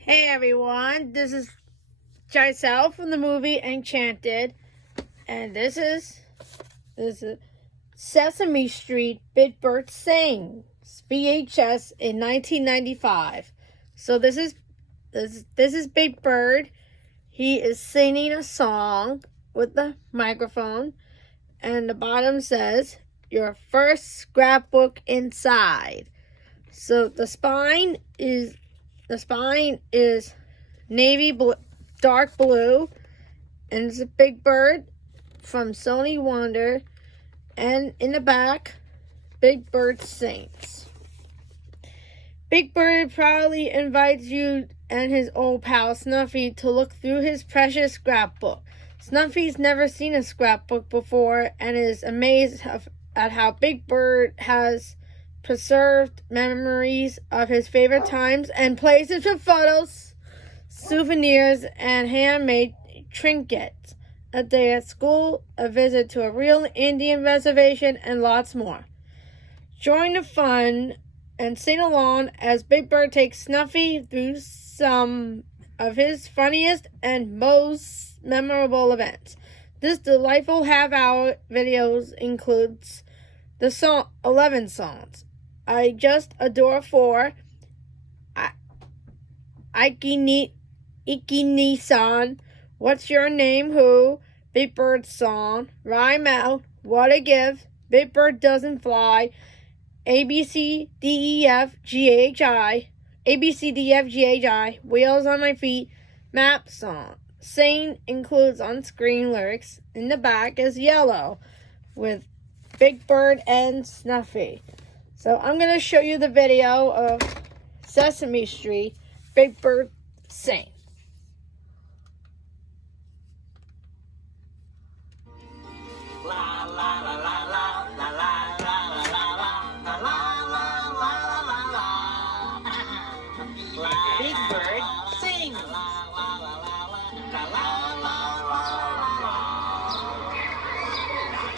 Hey everyone, this is Giselle from the movie Enchanted, and this is Sesame Street Big Bird Sings VHS in 1995. So this is Big Bird. He is singing a song with the microphone, and the bottom says, "Your first scrapbook inside." So the spine is navy blue, dark blue, and it's a Big Bird from Sony Wonder, and in the back, Big Bird Sings. Big Bird proudly invites you and his old pal Snuffy to look through his precious scrapbook. Snuffy's never seen a scrapbook before and is amazed at how Big Bird has preserved memories of his favorite times and places with photos, souvenirs, and handmade trinkets. A day at school, a visit to a real Indian reservation, and lots more. Join the fun and sing along as Big Bird takes Snuffy through some of his funniest and most memorable events. This delightful half-hour video includes the song 11 songs. I Just Adore 4, Iki-ni-san, What's Your Name Who, Big Bird Song, Rhyme Out, What a Gift, Big Bird Doesn't Fly, ABCDEFGHI, Wheels on My Feet, Map Song. Sing includes on-screen lyrics. In the back is yellow with Big Bird and Snuffy. So I'm going to show you the video of Sesame Street, Big Bird Sing. La la la la la la la la la la. Big Bird sings.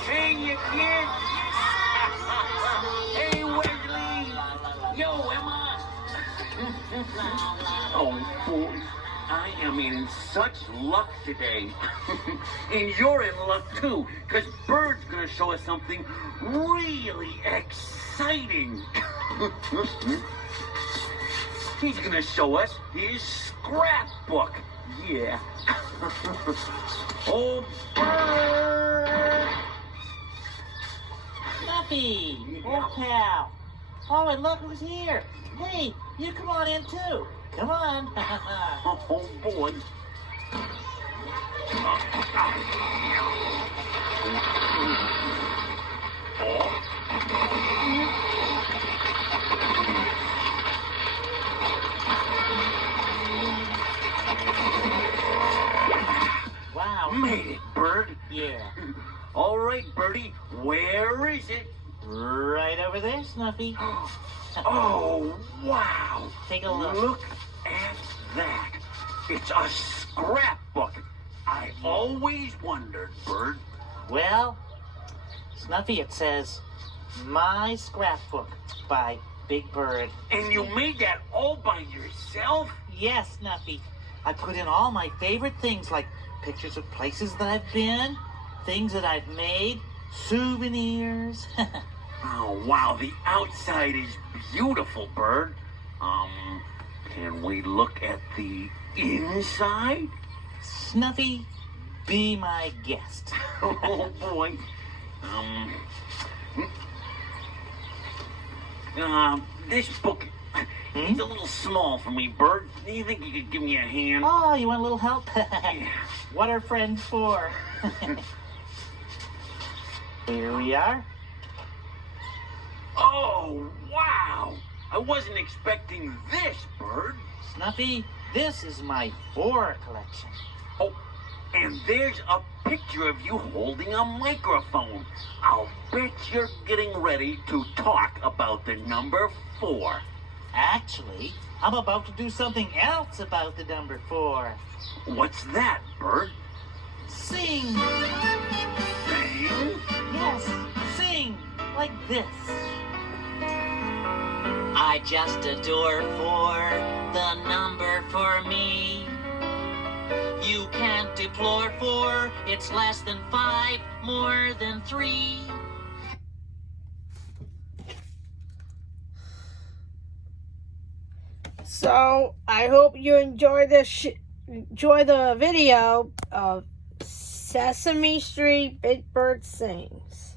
Hey, you kids! Hey, Wesley! Yo, Emma! Oh, boy, I am in such luck today. And you're in luck, too, because Bird's going to show us something really exciting. He's going to show us his scrapbook. Yeah. Oh, Bird! Snuffy, old pal. Oh, and look who's here. Hey, you come on in too. Come on. Oh, boy. Wow. Made it, Bird. Yeah. All right, Birdie, where is it? Right over there, Snuffy. Oh, wow. Take a look. Look at that. It's a scrapbook. I always wondered, Bird. Well, Snuffy, it says, My Scrapbook by Big Bird. And you made that all by yourself? Yes, Snuffy. I put in all my favorite things like pictures of places that I've been, things that I've made, souvenirs. Oh, wow, the outside is beautiful, Bird. Can we look at the inside? Snuffy, be my guest. Oh, boy. This book, it's a little small for me, Bird. Do you think you could give me a hand? Oh, you want a little help? Yeah. What are friends for? Here we are. Oh, wow. I wasn't expecting this, Bird. Snuffy, this is my 4 collection. Oh, and there's a picture of you holding a microphone. I'll bet you're getting ready to talk about the number 4. Actually, I'm about to do something else about the number 4. What's that, Bird? Sing! Sing? Yes, sing like this. I just adore 4, the number for me. You can't deplore 4, it's less than 5, more than 3. So I hope you enjoy enjoy the video of Sesame Street Big Bird Sings.